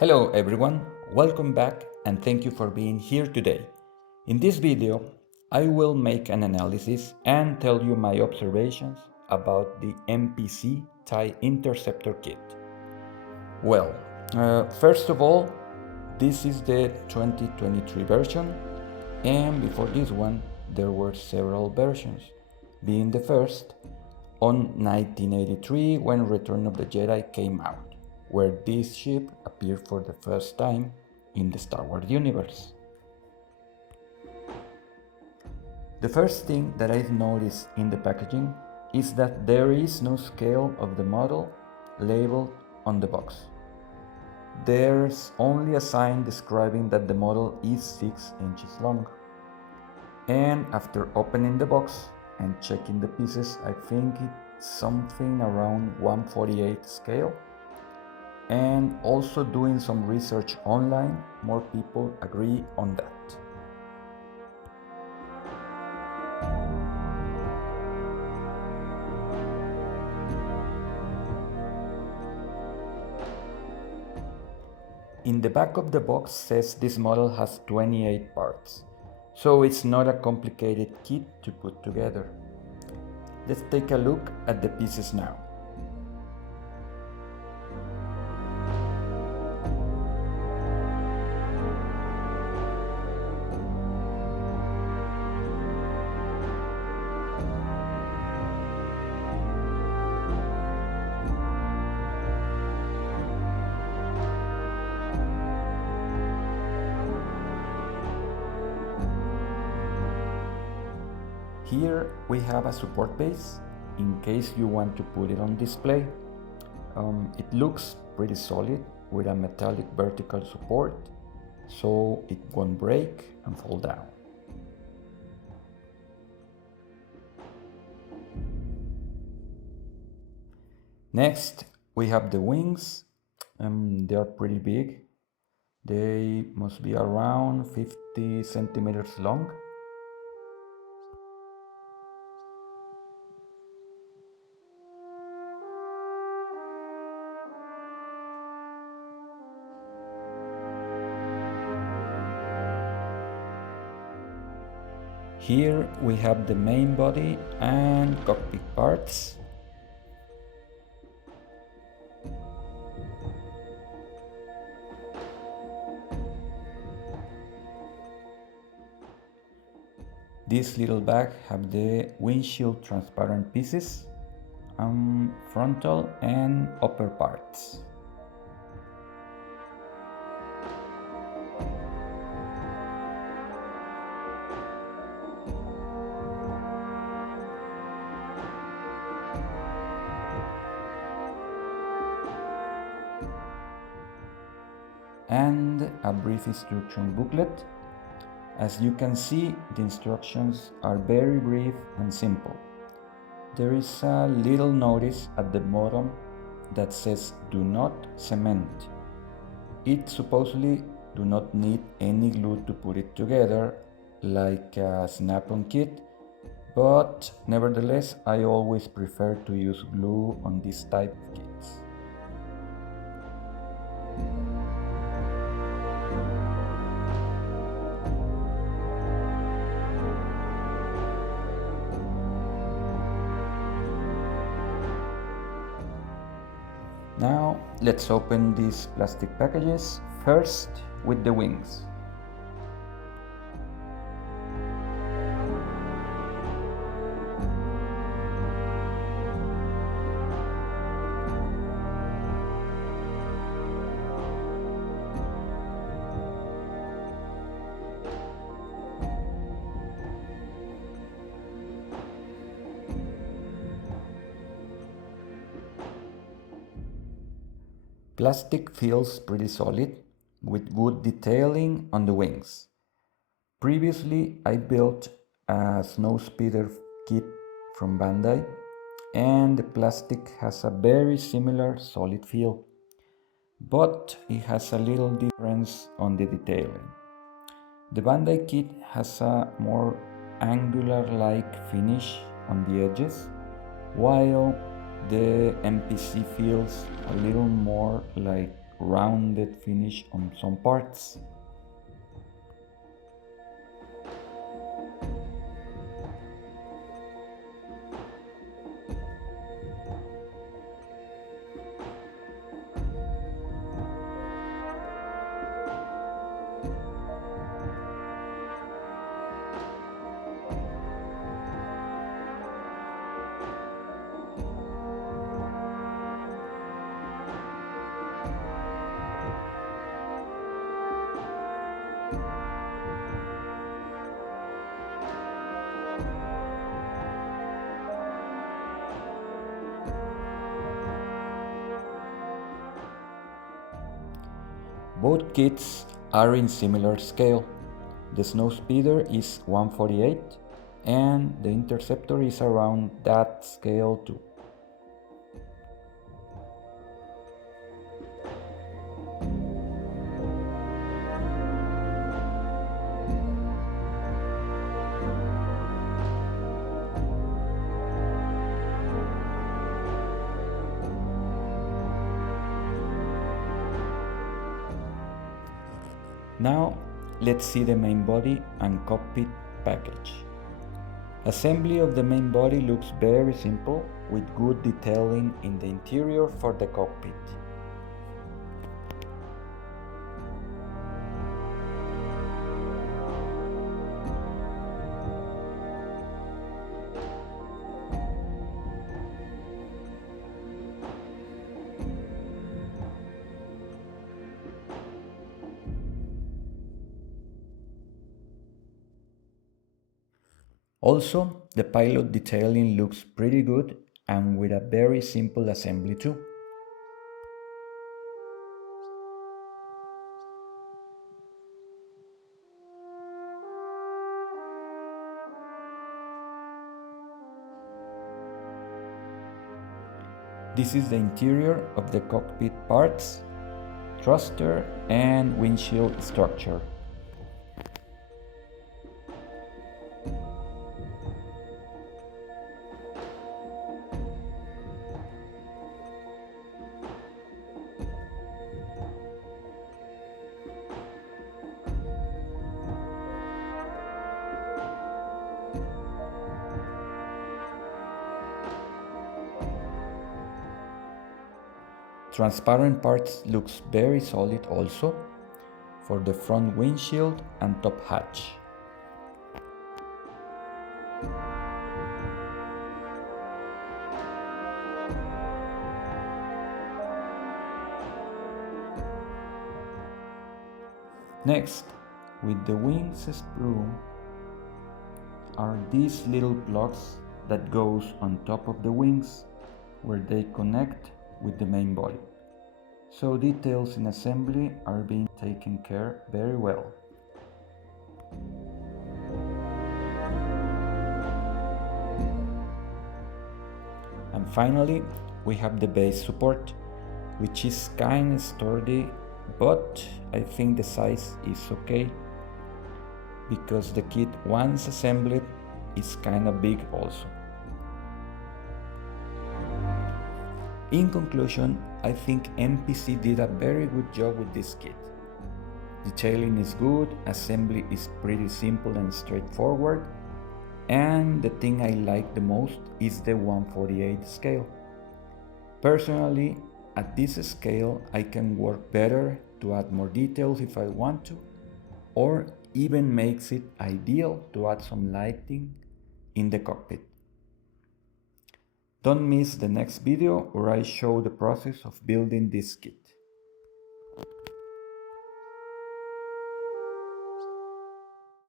Hello everyone, welcome back and thank you for being here today. In this video, I will make an analysis and tell you my observations about the MPC TIE Interceptor kit. Well, first of all, this is the 2023 version, and before this one there were several versions, being the first on 1983 when Return of the Jedi came out, where this ship appeared for the first time in the Star Wars universe. The first thing that I've noticed in the packaging is that there is no scale of the model labeled on the box. There's only a sign describing that the model is 6 inches long. And after opening the box and checking the pieces, I think it's something around 1/48 scale. And also doing some research online, more people agree on that. In the back of the box says this model has 28 parts, so it's not a complicated kit to put together. Let's take a look at the pieces now. Here we have a support base in case you want to put it on display. It looks pretty solid with a metallic vertical support, so it won't break and fall down. Next we have the wings. They are pretty big. They must be around 50 centimeters long. Here we have the main body and cockpit parts. This little bag have the windshield transparent pieces, frontal and upper parts. And a brief instruction booklet. As you can see, the instructions are very brief and simple. There is a little notice at the bottom that says "Do not cement." It supposedly do not need any glue to put it together like a snap-on kit, but nevertheless I always prefer to use glue on this type of kits. Now let's open these plastic packages, first with the wings. Plastic feels pretty solid, with good detailing on the wings. Previously I built a snowspeeder kit from Bandai, and the plastic has a very similar solid feel, but it has a little difference on the detailing. The Bandai kit has a more angular-like finish on the edges, while the MPC feels a little more like rounded finish on some parts. Both kits are in similar scale. The Snowspeeder is 1/48 and the Interceptor is around that scale too. Now, let's see the main body and cockpit package. Assembly of the main body looks very simple with good detailing in the interior for the cockpit. Also, the pilot detailing looks pretty good and with a very simple assembly too. This is the interior of the cockpit parts, thruster and windshield structure. Transparent parts looks very solid also for the front windshield and top hatch. Next, with the wings sprue are these little plugs that goes on top of the wings where they connect with the main body. So details in assembly are being taken care very well. And finally, we have the base support, which is kind of sturdy, but I think the size is okay because the kit once assembled is kind of big also. In conclusion, I think MPC did a very good job with this kit. Detailing is good, assembly is pretty simple and straightforward, and the thing I like the most is the 1/48 scale. Personally, at this scale I can work better to add more details if I want to, or even makes it ideal to add some lighting in the cockpit. Don't miss the next video where I show the process of building this kit.